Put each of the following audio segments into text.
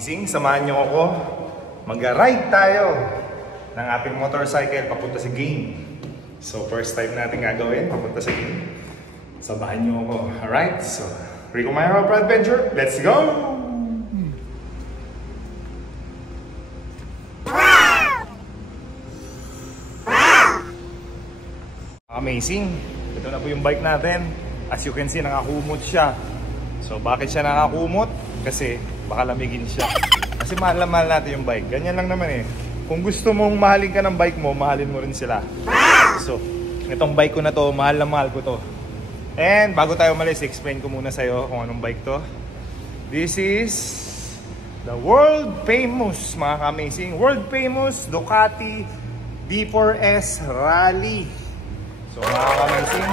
Amazing, samahan nyo ako. Mag-ride tayo ng ating motorcycle papunta sa game. So first time natin gagawin, papunta sa game. Samahan nyo ako. Alright, so Rico Mayra for Adventure, let's go! Amazing, ito na po yung bike natin. As you can see, nakakumot siya. So bakit siya nakakumot? Kasi baka lamigin siya. Kasi mahal na mahal natin yung bike. Ganyan lang naman eh. Kung gusto mong mahalin ka ng bike mo, mahalin mo rin sila. So, itong bike ko na to, mahal na mahal ko to. And bago tayo umalis, explain ko muna sa'yo kung anong bike to. This is the world famous, mga ka-amazing, world famous Ducati D4S Rally. So mga ka-amazing,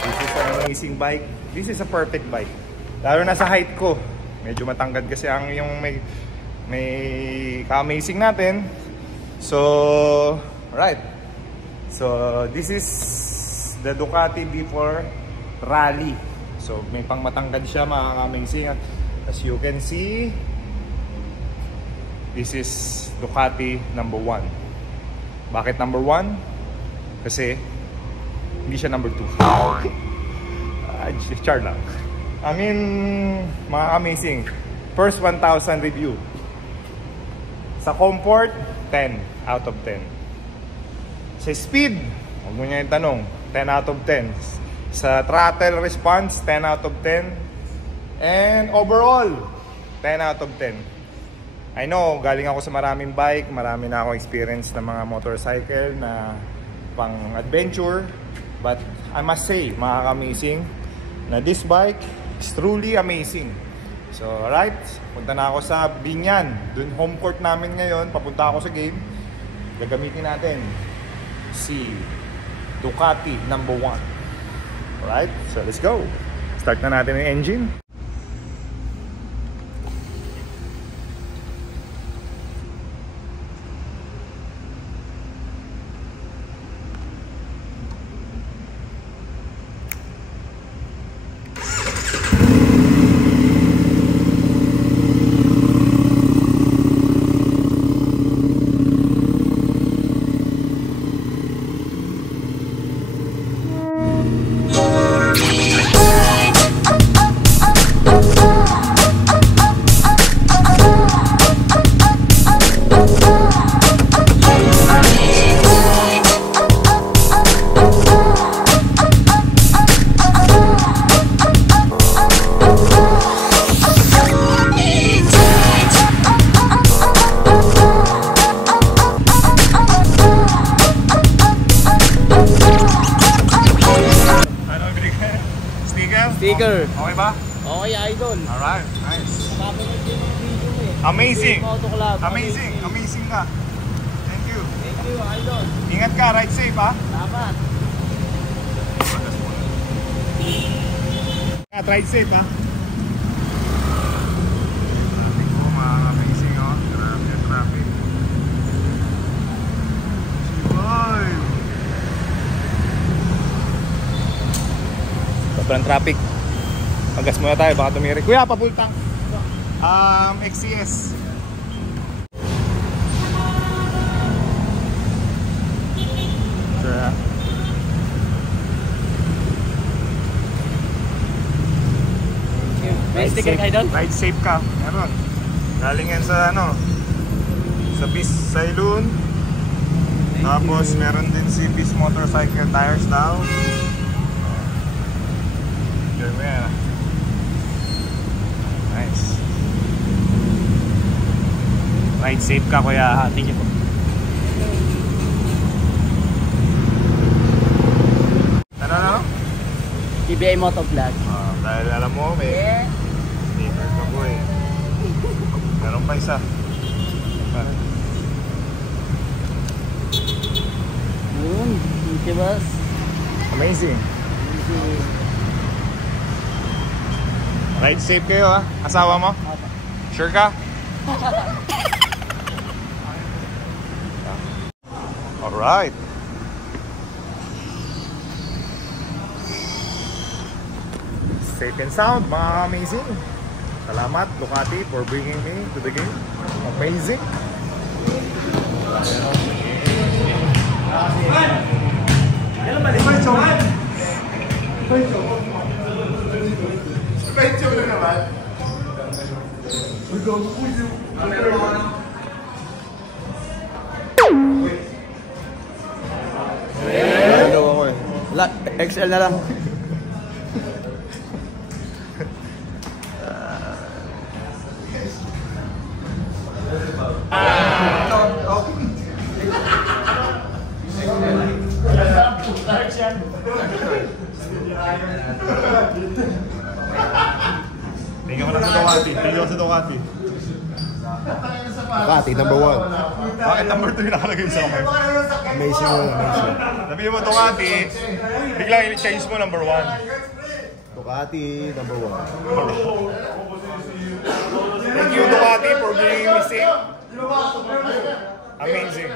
this is an amazing bike. This is a perfect bike. Lalo na sa height ko. Medyo matangkad kasi ang yung may ka-amazing natin. So, right. So, this is the Ducati D4 Rally. So, may pang matangkad siya, mga ka-amazing. As you can see, this is Ducati number 1. Bakit number 1? Kasi hindi siya number 2. Char lang. I mean, mga amazing. First 1,000 review. Sa comfort, 10 out of 10. Sa speed, huwag mo niya yung tanong, 10 out of 10. Sa throttle response, 10 out of 10. And overall, 10 out of 10. I know, galing ako sa maraming bike, marami na ako experience ng mga motorcycle na pang adventure. But I must say, mga amazing, na this bike is truly amazing. So, alright, punta na ako sa Binyan. Dun home court namin ngayon, papunta ako sa game. Gagamitin natin si Ducati number 1. Alright, so let's go. Start na natin yung engine. Sticker. Okay ba? Okay, idol. Alright, nice. Nakapanood din yung video mo eh. Amazing. Moto Club. Amazing. Amazing ka. Thank you. Thank you, idol. Ingat ka, ride safe ha. Salamat. Ride safe ha. Traffic po, mga amazing oh. Grabe yung traffic. Boy! Sobrang traffic. Magas muna tayo, baka tumiri. Kuya, papulta. XCS. May sticker kayo doon? Ride safe ka. Meron. Galing yan sa ano, sa Peace Saloon. Tapos meron din si Peace Motorcycle Tires daw. Gawin mo yan. Nice. Ride safe ka, kuya. Thank you po. Ano? TBI Moto Vlog. Dahil alam mo, may sticker ka po eh. Meron pa isa. Yun. Thank you, boss. Amazing. Ride safe kayo ha. Asawa mo? Sure ka? Alright. Safe and sound, mga amazing. Salamat Ducati for bringing me to the game. Amazing. Wala, XL na lang. Tingnan ko na sa Ducati. Tingnan ko sa Ducati. Ducati, number 1. Bakit number 2 yung nakalagay sa akin? Amazing yun, amazing. Sabihin mo Ducati, biglang i-change mo number 1. Ducati, number 1. Thank you Ducati for bringing me safe. Amazing.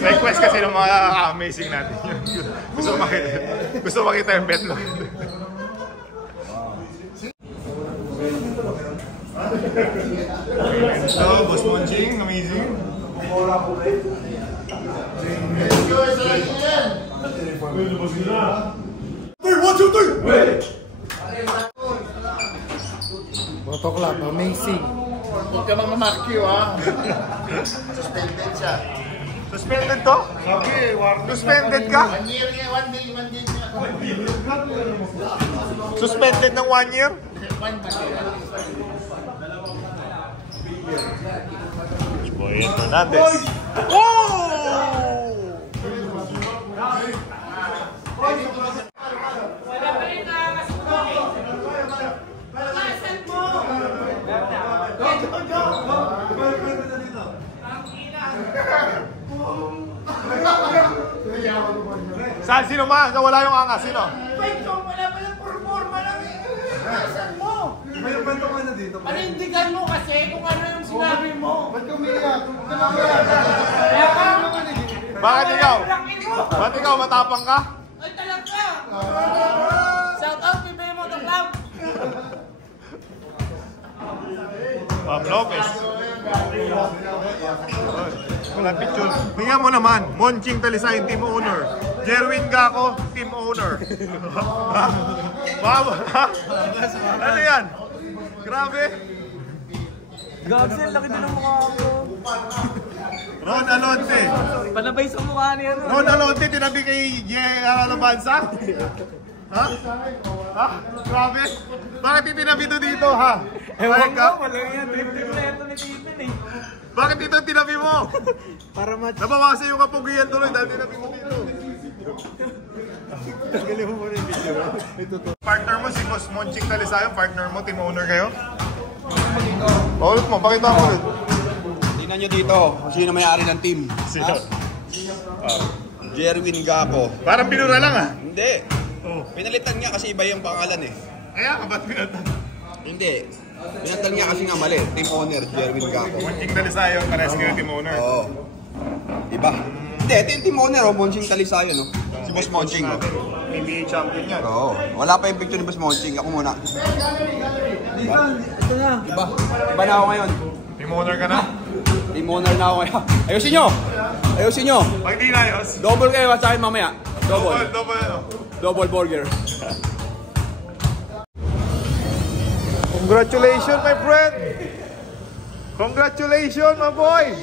Request kasi ng mga amazing natin. Gusto makita yung bet mo. So, Boss Monching, amazing. Protoclap, amazing. Huwag ka mamamakyo ha. Suspended siya. Suspended to? Suspended ka? 1 year niya, 1 day niya. Suspended ng 1 year? 1 day. Boy Hernandez. Oh! Saan? Sino ma? Wala yung angas. Sino? Wala palang performa lang eh. Saan mo? May kwento ka na dito. Panindigan mo kasi kung ano yung sinabi mo. Ba't ka umiyak? Bakit ikaw? Bakit ikaw? Matapang ka? Ay talaga! Shout out ni Bemo the Club! Pam Lopez. Wala picture. Bigyan mo naman. Monching Talisayan, team owner. Jerwin Gaco, team owner. Wow. Ano yan? Grabe. Gagsel, laki din ang mukha ko. Ron Alonte. Palabay sa mukha niya. Ron Alonte, tinabi kay J.R. Alabanza? Ha? Ha? Grabe. Bakit itinabi to dito, ha? Ewan ko, walang yan. Trip-trip na ito ni Titin eh. Bakit ito tinabi mo? Para Nabawasan yung kapugian tuloy dahil tinabi mo dito. Galing mo muna yung video. Partner mo si Boss Monching Talisayan, partner mo, team owner kayo? Ulit mo, pakita mo ulit. Tingnan nyo dito kung sino may-ari ng team. Sino? Jerwin Gaco. Parang pinura lang ah. Hindi. Oh. Pinalitan niya kasi iba yung pangalan eh. Kaya ka ba't pinatan? Hindi. Pinalitan niya kasi nga mali. Team owner, Jerwin Gaco. Monching Talisayan, parehas kayo team owner. Oo. Iba. Hindi, ito yung team owner o, Monching Talisayan no? Si Boss Monching no? PBA champion yan. Oo. Wala pa yung picture ni Boss Monching. Ako muna. Diba? Ito na. Iba. Iba na ako ngayon. Team owner ka na? Team owner na ako ngayon. Ayusin nyo! Ayusin nyo! Pag di nayos. Double kayo at sa akin mamaya. Double. Double ano? Double burger. Congratulations, my friend! Congratulations, my boy!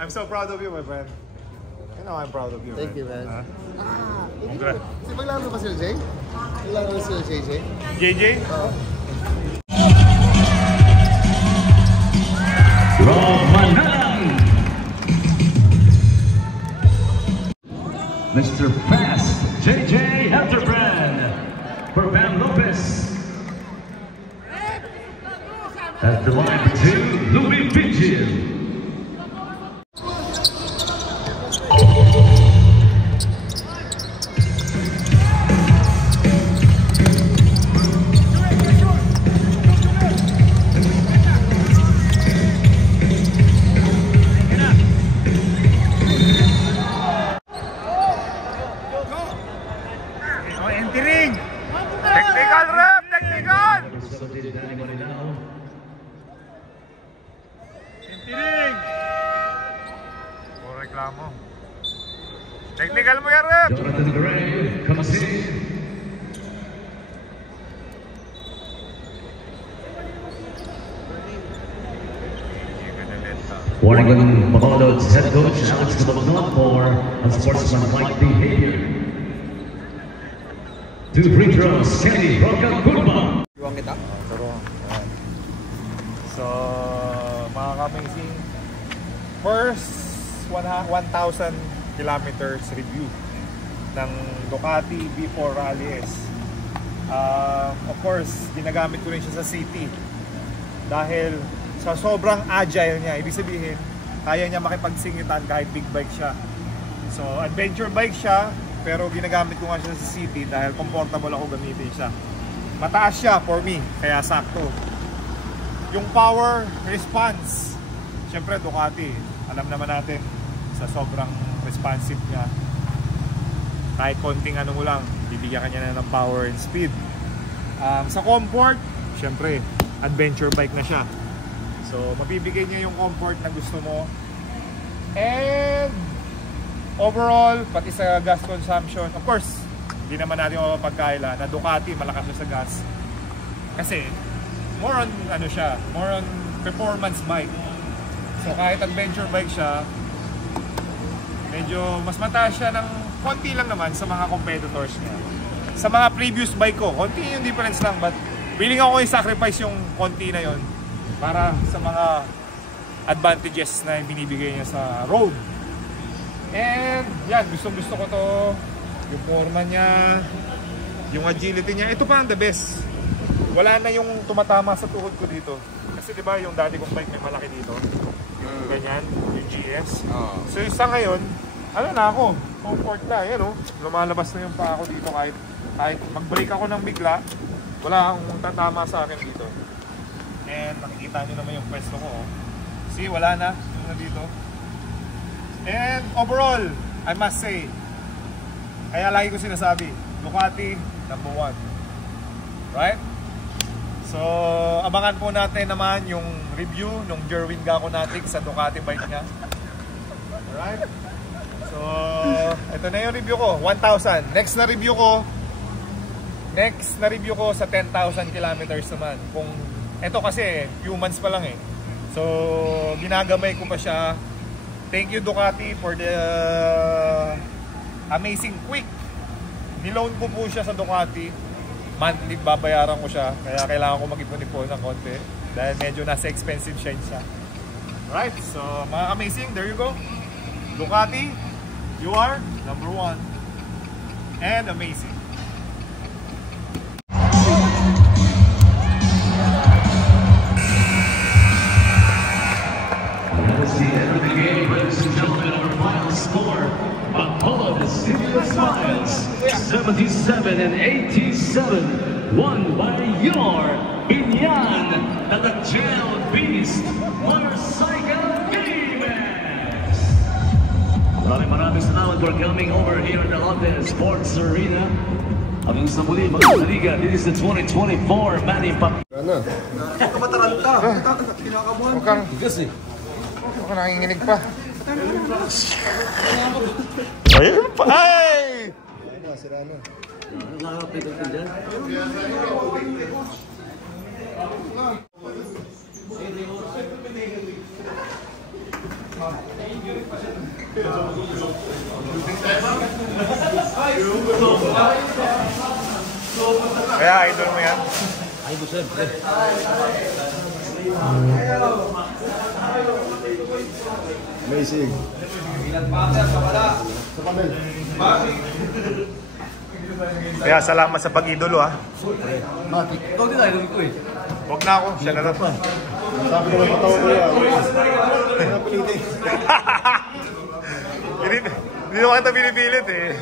I'm so proud of you, my friend. You know I'm proud of you. Thank you, man. Congrats. Si maglaro ba sila, Jay? Maglaro ba sila, JJ? JJ? Mr. Fast, JJ Elterbrand for Pam Lopez. At the line to Louis Vigil. Entering! Technical rep! Technical! Entering! Puro reklamo. Technical mo yan, rep! Jonathan Gray comes in. Warning Bacolod's head coach Alex Caballon for unsportsmanlike behavior. 2 free throws, Kenny Roca Curva. Iwan kita. So, mga ka-amazing, first 1,000 kilometers review ng Ducati V4 Rally S. Of course, ginagamit ko rin siya sa city dahil sa sobrang agile niya. Ibig sabihin, kaya niya makipagsingitan kahit big bike siya. So, adventure bike siya, pero ginagamit ko nga siya sa city dahil comfortable ako gamitin siya. Mataas siya for me, kaya sakto. Yung power response, syempre Ducati, alam naman natin sa sobrang responsive niya. Kahit konting ano mo lang, bibigyan ka niya na ng power and speed. Sa comfort, syempre adventure bike na siya. So mabibigay niya yung comfort na gusto mo. And overall, pati sa gas consumption, of course, hindi naman natin mapagkaila na Ducati malakas siya sa gas. Kasi more on ano siya, more on performance bike. So kahit adventure bike siya, medyo mas mataas siya ng konti lang naman sa mga competitors niya. Sa mga previous bike ko, konti yung difference lang, but willing ako i-sacrifice yung konti na yon para sa mga advantages na binibigay niya sa road. And yan, gustong-gusto ko to. Yung forma niya, yung agility niya, ito pa ang the best. Wala na yung tumatama sa tuhod ko dito. Kasi diba yung dati kong bike may malaki dito, yung ganyan, yung GS. So isa ngayon, ano na ako, comfort na, yan o. Lumalabas na yung paa ko dito kahit mag-brake ako ng bigla, wala akong tatama sa akin dito. And nakikita nyo naman yung pwesto ko. See, wala na yung na dito. And overall, I must say, kaya lagi ko sinasabi, Ducati #1. Right? So, abangan po natin naman yung review ng Jerwin Gaconatic sa Ducati bike niya. Alright? So, ito na yung review ko, 1,000. Next na review ko sa 10,000 kilometers naman. Kung ito kasi, few months pa lang eh. So, ginagamay ko pa siya. Thank you Ducati for the amazing quick. Niloan ko po siya sa Ducati. Monthly babayaran ko siya. Kaya kailangan ko mag-ipon-ipon ng konti. Dahil medyo nasa expensive siya. Right, so mga amazing, there you go. Ducati, you are #1 and amazing. That's the end of the game, ladies and gentlemen. Our final score: Apollo, the City of Smiles, 77 and 87, won by your Binyan, the Gel Beast Motorcycle Gamers. Maraming salamat for coming over here at the Lotte Sports Arena. Hanggang sa muli, mga kaliga, this is the 2024 Manny Pacquiao. Ito mataranta. Kinakabuhan. Huwag kang nanginginig pa. Ayun pa! Ay! Kaya idol mo yan? Idol siyempre. Amazing. Kaya salamat sa pag-idolo ha. Matik. Ikaw din idol ko eh. Huwag na ako, siya na lang. Sabi ko lang patawa ko yan. Hindi naman kita pinipilit eh.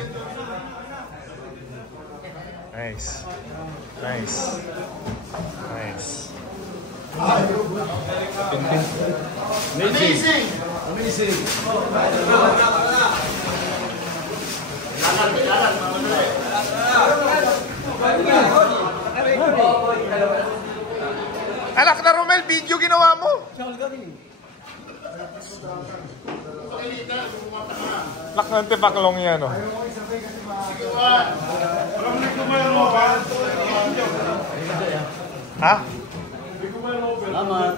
Nice. Nice. Nice. Amazing! Amazing! Anak na Romel, video ginawa mo. Lak ng tipaklong yan, oh. Ha? Salamat!